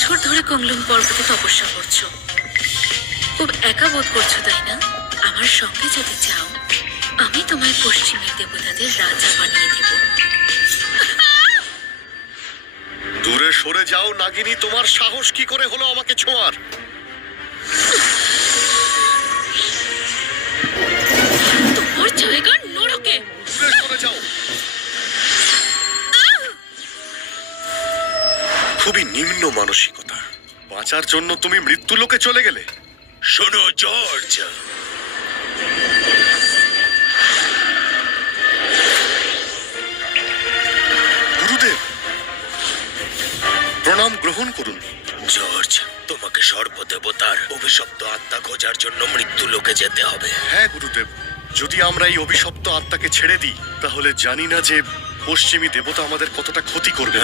বছর ধরে কংলুন পর্বতে তপস্যা করছো, খুব একা বোধ করছো তাই না? আমার সঙ্গে যদি চাও, আমি তোমায় পশ্চিমের দেবতাদের রাজা বানিয়ে দেব। দূরে সরে যাও নাগিনী, তোমার সাহস কি করে হলো আমাকে ছোঁয়ার? তোমার জায়গা নরকে। দূরে সরে যাও। খুবই নিম্ন মানসিকতা। বাঁচার জন্য তুমি মৃত্যু লোকে চলে গেলে। শোনো জর্জ, গুরুদেব, প্রণাম গ্রহণ করুন। জর্জ, তোমাকে সর্বদেবতার অভিশপ্ত আত্মা খোঁজার জন্য মৃত্যু লোকে যেতে হবে। হ্যাঁ গুরুদেব, যদি আমরা এই অভিশপ্ত আত্মাকে ছেড়ে দিই, তাহলে জানি না যে পশ্চিমী দেবতা আমাদের কতটা ক্ষতি করবে।